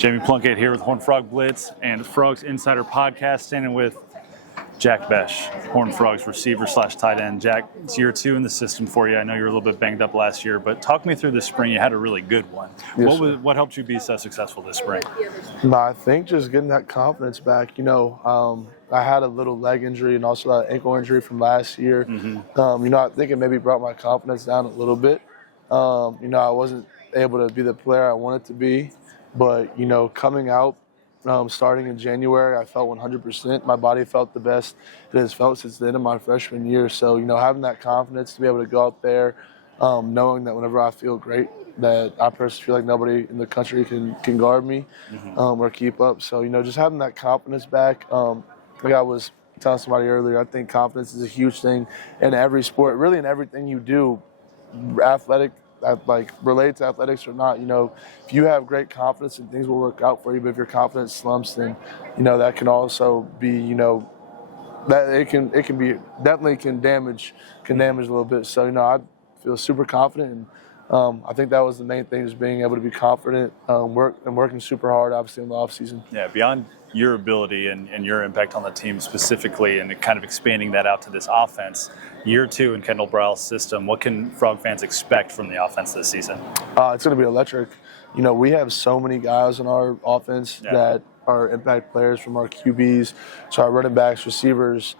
Jamie Plunkett here with Horned Frog Blitz and Frogs Insider Podcast, standing with Jack Bech, Horned Frogs receiver / tight end. Jack, it's year 2 in the system for you. I know you were a little bit banged up last year, but talk me through this spring. You had a really good one. Yes, What helped you be so successful this spring? I think just getting that confidence back. I had a little leg injury and also that ankle injury from last year. I think it maybe brought my confidence down a little bit. I wasn't able to be the player I wanted to be, but, coming out, starting in January, I felt 100%. My body felt the best it has felt since the end of my freshman year. So, having that confidence to be able to go out there, knowing that whenever I feel great, that I personally feel like nobody in the country can guard me or keep up. So, just having that confidence back. Like I was telling somebody earlier, I think confidence is a huge thing in every sport, really in everything you do, athletic, like related to athletics or not. If you have great confidence, and things will work out for you. But if your confidence slumps, then that can also be that it can be definitely can damage a little bit. So I feel super confident, and I think that was the main thing, is being able to be confident, working super hard, obviously in the off season. Yeah, beyond your ability and your impact on the team specifically, and kind of expanding that out to this offense, year 2 in Kendall Bryle's system, what can Frog fans expect from the offense this season? It's going to be electric. We have so many guys in our offense that are impact players, from our QBs to our running backs, receivers,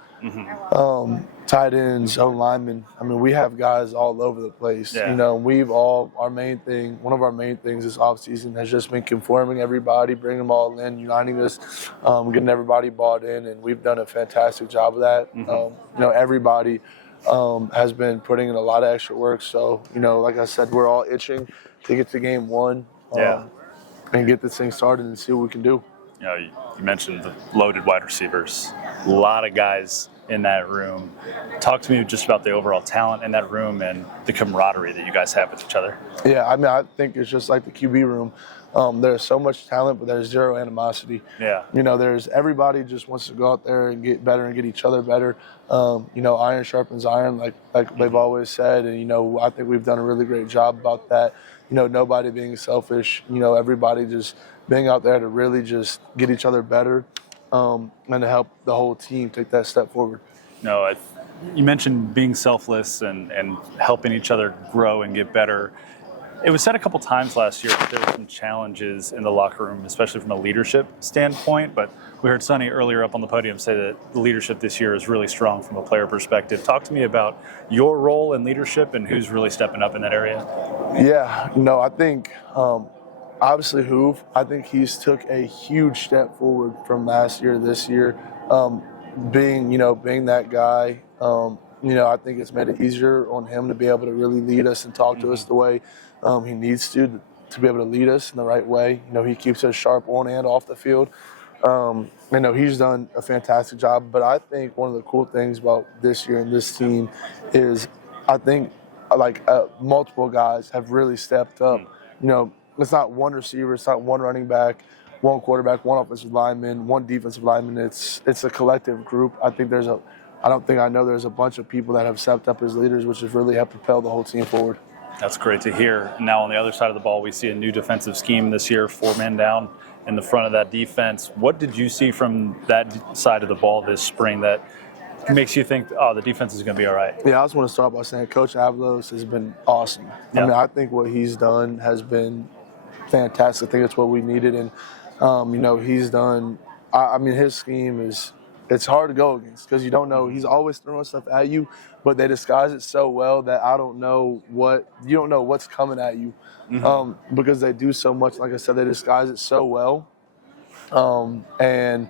tight ends, linemen. I mean, we have guys all over the place. Yeah. One of our main things this offseason has just been conforming everybody, bringing them all in, uniting us, getting everybody bought in, and we've done a fantastic job of that. Everybody has been putting in a lot of extra work. So, like I said, we're all itching to get to game 1 and get this thing started and see what we can do. You mentioned the loaded wide receivers. A lot of guys in that room. Talk to me just about the overall talent in that room and the camaraderie that you guys have with each other. Yeah, I think it's just like the QB room. There's so much talent, but there's zero animosity. Yeah. There's everybody just wants to go out there and get better and get each other better. Iron sharpens iron, like they've always said. And, I think we've done a really great job about that. Nobody being selfish, everybody just being out there to really just get each other better, and to help the whole team take that step forward. You mentioned being selfless and helping each other grow and get better. It was said a couple times last year that there were some challenges in the locker room, especially from a leadership standpoint. But we heard Sonny earlier up on the podium say that the leadership this year is really strong from a player perspective. Talk to me about your role in leadership and who's really stepping up in that area. Yeah, I think obviously Hoove, I think he's took a huge step forward from last year to this year. Being that guy, I think it's made it easier on him to be able to really lead us and talk to us the way he needs to be able to lead us in the right way. He keeps us sharp on and off the field. He's done a fantastic job. But I think one of the cool things about this year and this team is I think multiple guys have really stepped up. It's not one receiver, it's not one running back, one quarterback, one offensive lineman, one defensive lineman. It's a collective group. I know there's a bunch of people that have stepped up as leaders, which has really helped propel the whole team forward. That's great to hear. Now on the other side of the ball, we see a new defensive scheme this year, 4 men down in the front of that defense. What did you see from that side of the ball this spring that makes you think, the defense is going to be all right? Yeah, I just want to start by saying Coach Avalos has been awesome. Yeah. I think what he's done has been fantastic. I think it's what we needed. And, he's done his scheme it's hard to go against because you don't know. He's always throwing stuff at you, but they disguise it so well that you don't know what's coming at you because they do so much. Like I said, they disguise it so well. And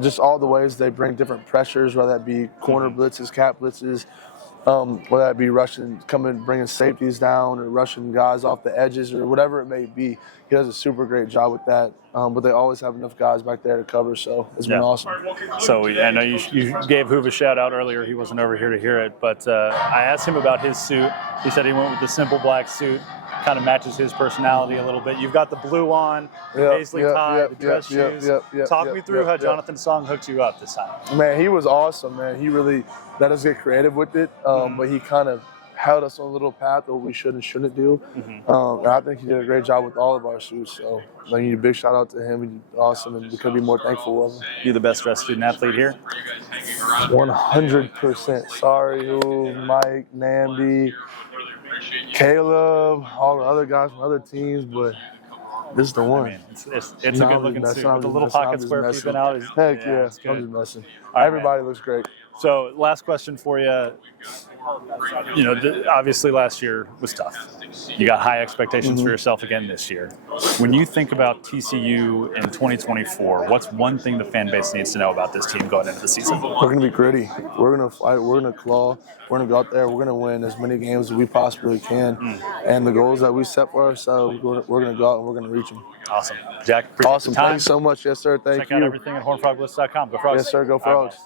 just all the ways they bring different pressures, whether that be corner blitzes, cap blitzes, whether that be bringing safeties down or rushing guys off the edges or whatever it may be. He does a super great job with that. But they always have enough guys back there to cover, so it's been awesome. So I know you gave Hoove a shout out earlier. He wasn't over here to hear it, but I asked him about his suit. He said he went with the simple black suit. Kind of matches his personality a little bit. You've got the blue on, the paisley tie, the dress shoes. Talk me through how Jonathan Song hooked you up this time. Man, he was awesome, man. He really let us get creative with it, but he kind of held us on a little path of what we should and shouldn't do. And I think he did a great job with all of our shoots. So I need a big shout out to him. He's awesome, and we couldn't be more thankful of him. You the best dressed student athlete here? 100%. Sorry, Mike, Namby, Caleb, all the other guys from other teams, but this is the one. I mean, it's a good looking suit with the little pocket square peeping out. Heck yeah, it's good. I'm just messing. All right, Everybody looks great. So, last question for you. You know, obviously last year was tough. You got high expectations for yourself again this year. When you think about TCU in 2024, what's one thing the fan base needs to know about this team going into the season? We're going to be gritty. We're going to fight. We're going to claw. We're going to go out there. We're going to win as many games as we possibly can. And the goals that we set for ourselves, we're going to go out and we're going to reach them. Awesome. Jack, appreciate Awesome. the time. Thank you so much. Yes, sir. Thank you. Check out everything at hornfroglist.com. Go Frogs. Yes, sir. Go All right, Frogs.